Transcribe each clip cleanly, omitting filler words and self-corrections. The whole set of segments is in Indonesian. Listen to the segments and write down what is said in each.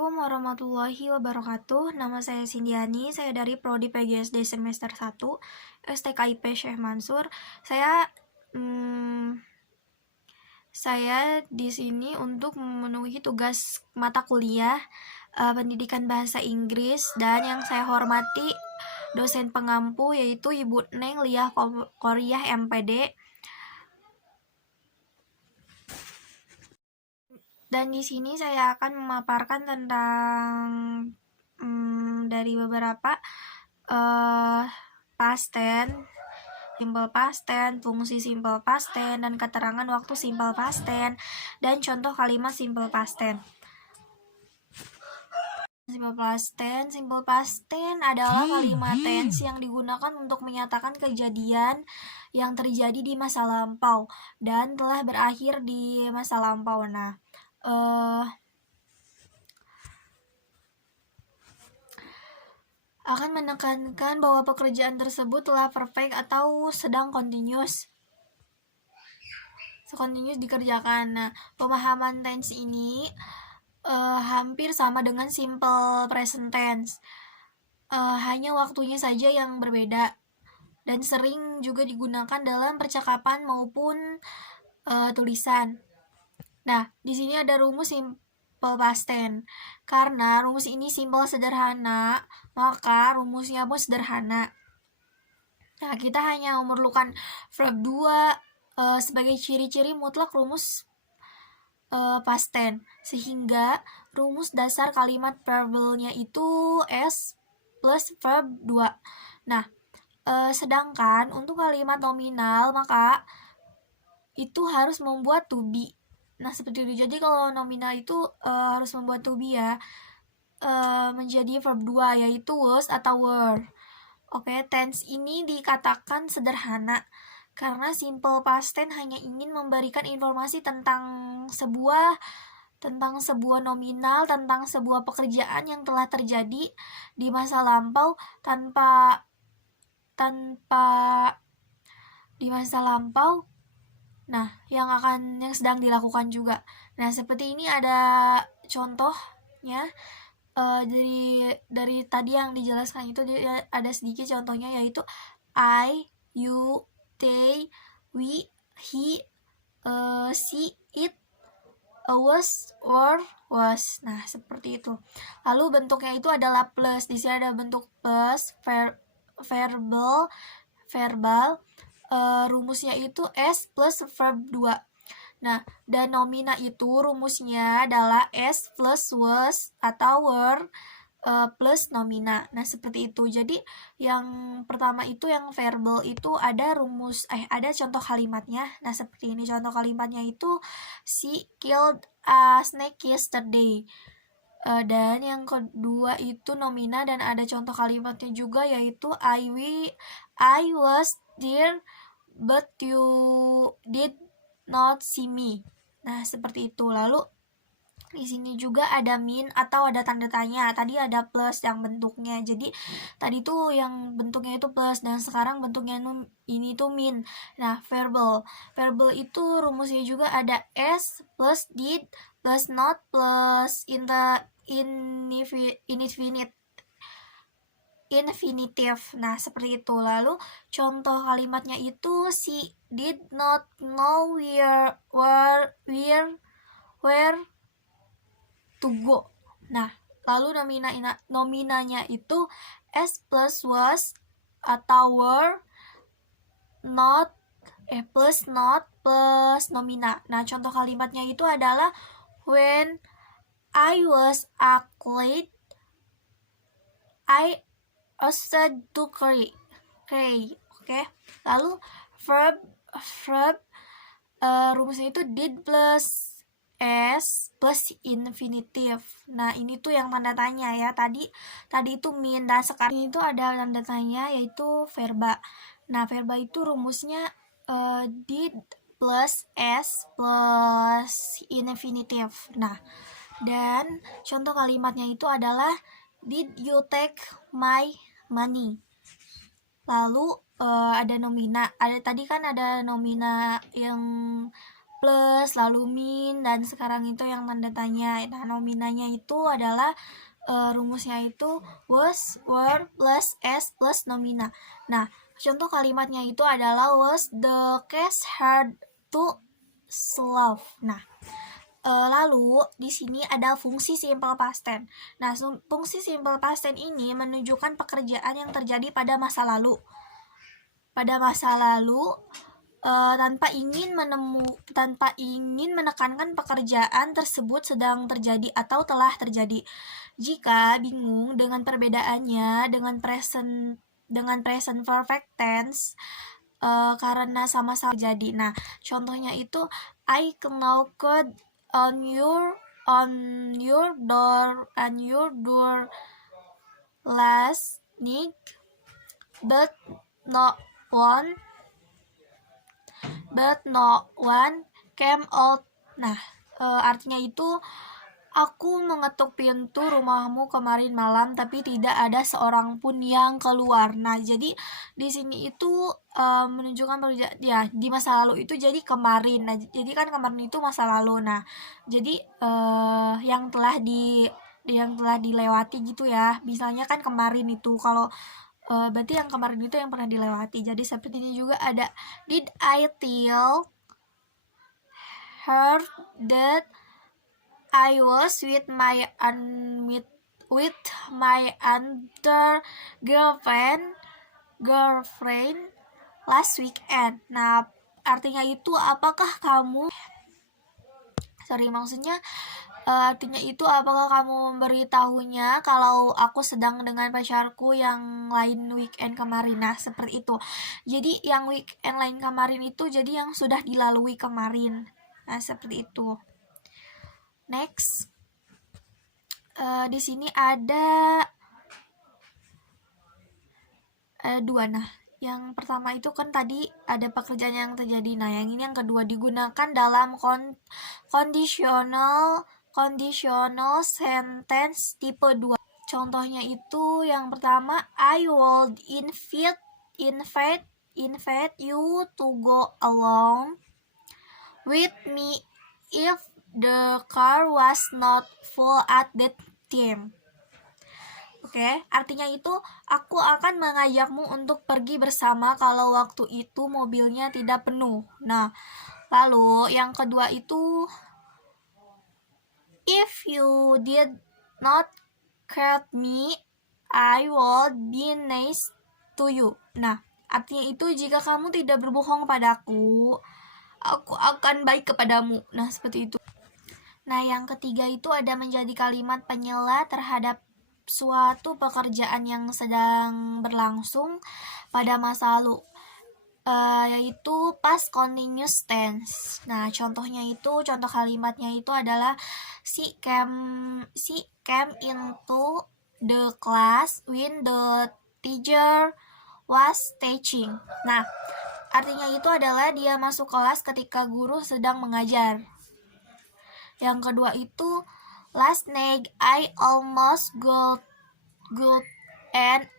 Assalamualaikum warahmatullahi wabarakatuh. Nama saya Sindiani, saya dari Prodi PGSD semester 1, STKIP Syekh Mansur. Saya di sini untuk memenuhi tugas mata kuliah pendidikan bahasa Inggris, dan yang saya hormati dosen pengampu yaitu Ibu Neng Liah Koriah MPD. Dan di sini saya akan memaparkan tentang dari beberapa past tense, simple past tense, fungsi simple past tense, dan keterangan waktu simple past tense, dan contoh kalimat simple past tense. Simple past tense adalah kalimat tense yang digunakan untuk menyatakan kejadian yang terjadi di masa lampau dan telah berakhir di masa lampau. Akan menekankan bahwa pekerjaan tersebut telah perfect atau sedang continuous dikerjakan. Nah, pemahaman tense ini hampir sama dengan simple present tense, hanya waktunya saja yang berbeda, dan sering juga digunakan dalam percakapan maupun tulisan. Nah, di sini ada rumus simple past tense. Karena rumus ini simple sederhana, maka rumusnya pun sederhana. Nah, kita hanya memerlukan verb 2 sebagai ciri-ciri mutlak rumus past tense, sehingga rumus dasar kalimat verbal-nya itu S plus verb 2. Nah, sedangkan untuk kalimat nominal maka itu harus membuat to be. Nah, seperti itu. Jadi kalau nominal itu harus membuat to be ya, menjadi verb 2 yaitu was atau were. Oke, tense ini dikatakan sederhana karena simple past tense hanya ingin memberikan informasi tentang sebuah nominal, tentang sebuah pekerjaan yang telah terjadi di masa lampau tanpa di masa lampau. Nah, yang sedang dilakukan juga. Nah, seperti ini ada contohnya. Dari tadi yang dijelaskan itu ada sedikit contohnya, yaitu I, you, they, we, he, she, it, was, or was. Nah, seperti itu. Lalu bentuknya itu adalah plus. Di sini ada bentuk plus, verbal. Rumusnya itu S plus verb 2. Nah, dan nomina itu rumusnya adalah S plus was atau were plus nomina. Nah, seperti itu. Jadi, yang pertama itu yang verbal itu ada ada contoh kalimatnya. Nah, seperti ini contoh kalimatnya itu, she killed a snake yesterday. Dan yang kedua itu nomina dan ada contoh kalimatnya juga, yaitu I was there but you did not see me. Nah, seperti itu. Lalu di sini juga ada min atau ada tanda tanya. Tadi ada plus yang bentuknya. Jadi tadi tuh yang bentuknya itu plus dan sekarang bentuknya ini tuh min. Nah, verbal. Verbal itu rumusnya juga ada S plus did plus not plus infinitive. Nah, seperti itu. Lalu contoh kalimatnya itu, she did not know where to go. Nah, lalu nominanya itu S plus was atau were plus not plus nomina. Nah, contoh kalimatnya itu adalah when I was a kid, I used to cry. Oke. Lalu verb rumusnya itu did plus S plus infinitive. Nah, ini tuh yang tanda tanya ya. Tadi itu min, dan sekarang itu ada tanda tanya yaitu verba. Nah, verba itu rumusnya did plus S plus infinitive. Nah, dan contoh kalimatnya itu adalah did you take my money. Lalu ada nomina. Tadi kan ada nomina yang plus, lalu min, dan sekarang itu yang tanda tanya. Nah, nominanya itu adalah rumusnya itu was, were, plus s plus nomina. Nah, contoh kalimatnya itu adalah was the cat hard to solve. Nah, lalu di sini ada fungsi simple past tense. Nah, fungsi simple past tense ini menunjukkan pekerjaan yang terjadi pada masa lalu. Pada masa lalu, tanpa ingin menekankan pekerjaan tersebut sedang terjadi atau telah terjadi. Jika bingung dengan perbedaannya dengan present perfect tense, karena sama-sama terjadi. Nah, contohnya itu I knocked on your door last night, but no one came out. Nah, artinya itu aku mengetuk pintu rumahmu kemarin malam, tapi tidak ada seorang pun yang keluar. Nah, jadi di sini itu menunjukkan ya di masa lalu itu jadi kemarin. Nah, jadi kan kemarin itu masa lalu. Nah, jadi yang telah dilewati gitu ya. Misalnya kan kemarin itu kalau berarti yang kemarin itu yang pernah dilewati. Jadi seperti ini juga ada did I tell her that I was with my other girlfriend last weekend. Nah, artinya itu apakah kamu memberitahunya kalau aku sedang dengan pacarku yang lain weekend kemarin. Nah, seperti itu. Jadi yang weekend lain kemarin itu jadi yang sudah dilalui kemarin. Nah, seperti itu. Next, di sini ada dua. Nah, yang pertama itu kan tadi ada pekerjaan yang terjadi. Nah, yang ini yang kedua digunakan dalam conditional sentence tipe 2. Contohnya itu yang pertama, I would invite you to go along with me if the car was not full at that time. Oke, artinya itu aku akan mengajakmu untuk pergi bersama kalau waktu itu mobilnya tidak penuh. Nah, lalu yang kedua itu if you did not cut me, I would be nice to you. Nah, artinya itu jika kamu tidak berbohong padaku, aku akan baik kepadamu. Nah, seperti itu. Nah, yang ketiga itu ada menjadi kalimat penyela terhadap suatu pekerjaan yang sedang berlangsung pada masa lalu, yaitu past continuous tense. Nah, contoh kalimatnya itu adalah she came into the class when the teacher was teaching. Nah, artinya itu adalah dia masuk kelas ketika guru sedang mengajar. Yang kedua itu last night I almost got an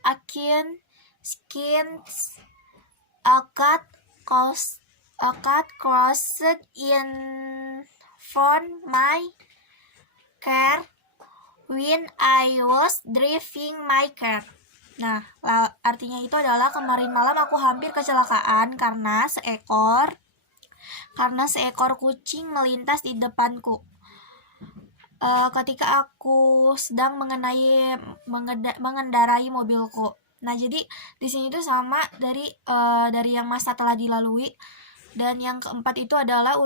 a cat crossed in front my car when I was driving my car. Nah, artinya itu adalah kemarin malam aku hampir kecelakaan karena seekor kucing melintas di depanku ketika aku sedang mengendarai mobilku. Nah, jadi di sini itu sama dari yang masa telah dilalui. Dan yang keempat itu adalah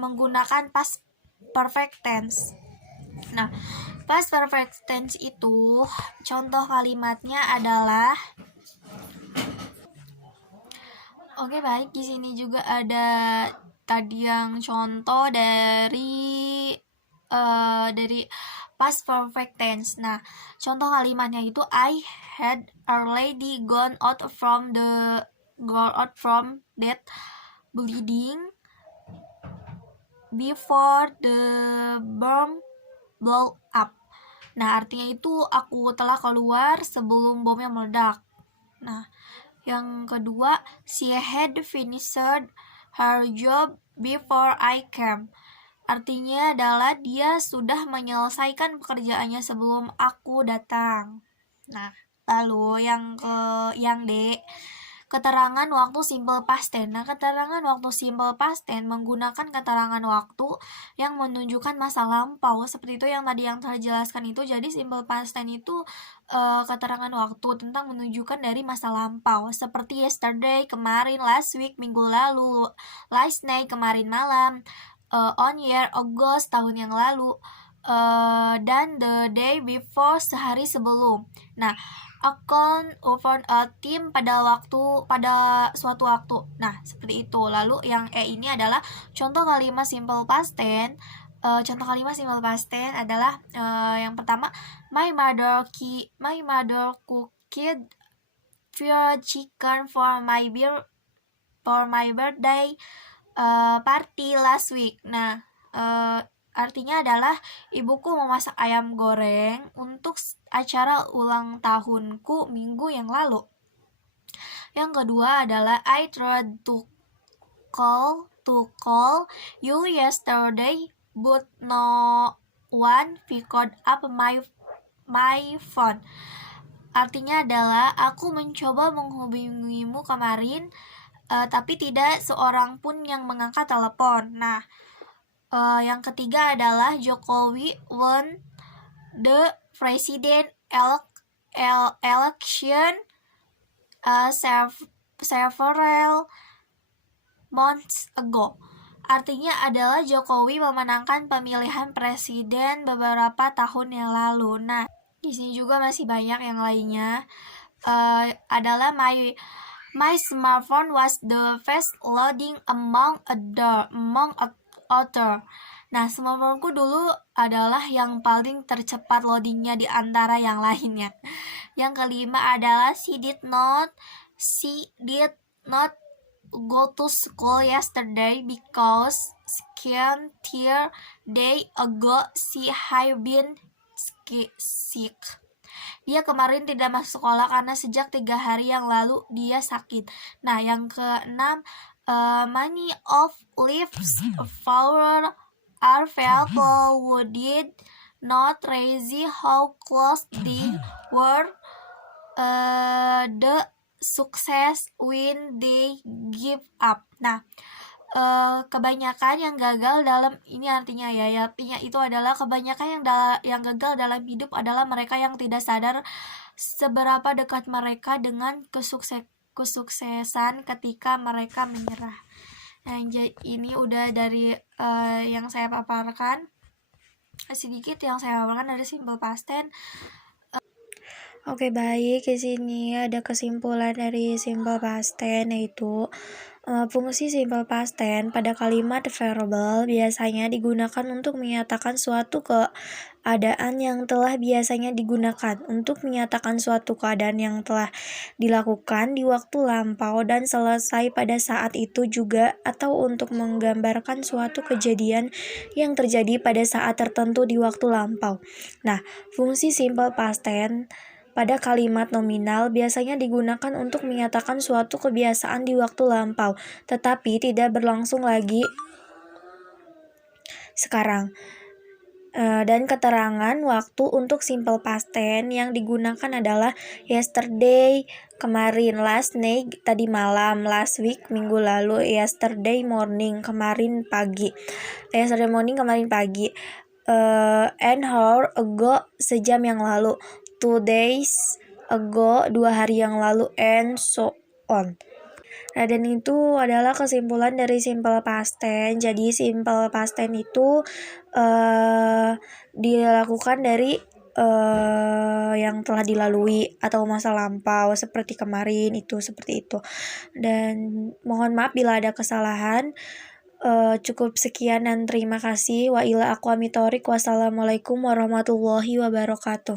menggunakan past perfect tense. Nah, past perfect tense itu contoh kalimatnya adalah Oke, baik, di sini juga ada tadi yang contoh dari past perfect tense. Nah, contoh kalimatnya itu I had already gone out from that building before the bomb blow up. Nah, artinya itu aku telah keluar sebelum bomnya meledak. Nah, Yang kedua, she had finished her job before I came. Artinya adalah dia sudah menyelesaikan pekerjaannya sebelum aku datang. Nah, lalu yang D, keterangan waktu simple past tense. Nah, keterangan waktu simple past tense menggunakan keterangan waktu yang menunjukkan masa lampau. Seperti itu yang tadi yang telah jelaskan itu. Jadi simple past tense itu keterangan waktu tentang menunjukkan dari masa lampau. Seperti yesterday, kemarin, last week, minggu lalu, last night, kemarin malam, on year, August, tahun yang lalu, dan the day before, sehari sebelum. Nah, akan over a team pada suatu waktu. Nah, seperti itu. Lalu yang E ini adalah contoh kalimat simple past tense. Contoh kalimat simple past tense adalah yang pertama, my mother cooked fried chicken for my birthday party last week. Nah, artinya adalah ibuku memasak ayam goreng untuk acara ulang tahunku minggu yang lalu. Yang kedua adalah I tried to call you yesterday, but no one picked up my phone. Artinya adalah aku mencoba menghubungimu kemarin, tapi tidak seorang pun yang mengangkat telepon. Nah, yang ketiga adalah Jokowi won the president election several months ago. Artinya adalah Jokowi memenangkan pemilihan presiden beberapa tahun yang lalu. Nah, di sini juga masih banyak yang lainnya. Adalah my smartphone was the fast loading among other. Nah, smartphoneku dulu adalah yang paling tercepat loadingnya di antara yang lainnya. Yang kelima adalah she did not go to school yesterday because scare day ago she had been sick. Dia kemarin tidak masuk sekolah karena sejak 3 hari yang lalu dia sakit. Nah, yang keenam, many of leaves flower are available who did not raise how close they were the success when they give up. Nah, kebanyakan yang gagal dalam ini artinya artinya itu adalah kebanyakan yang gagal dalam hidup adalah mereka yang tidak sadar seberapa dekat mereka dengan kesuksesan ketika mereka menyerah. Nah, ini udah dari yang saya paparkan, sedikit yang saya paparkan dari simple past tense. Oke, baik. Di sini ada kesimpulan dari simple past tense, yaitu fungsi simple past tense pada kalimat verbal biasanya digunakan untuk menyatakan suatu keadaan yang telah biasanya digunakan untuk menyatakan suatu keadaan yang telah dilakukan di waktu lampau dan selesai pada saat itu juga, atau untuk menggambarkan suatu kejadian yang terjadi pada saat tertentu di waktu lampau. Nah, fungsi simple past tense pada kalimat nominal biasanya digunakan untuk menyatakan suatu kebiasaan di waktu lampau, tetapi tidak berlangsung lagi sekarang. Dan keterangan waktu untuk simple past tense yang digunakan adalah yesterday, kemarin, last night, tadi malam, last week, minggu lalu, yesterday morning, kemarin pagi, an hour ago, sejam yang lalu, 2 days ago, 2 hari yang lalu, and so on. Nah, dan itu adalah kesimpulan dari simple past tense. Jadi simple past tense itu dilakukan dari yang telah dilalui atau masa lampau, seperti kemarin itu, seperti itu. Dan mohon maaf bila ada kesalahan. Cukup sekian dan terima kasih. Wa ila aqwami thoriq. Wassalamualaikum warahmatullahi wabarakatuh.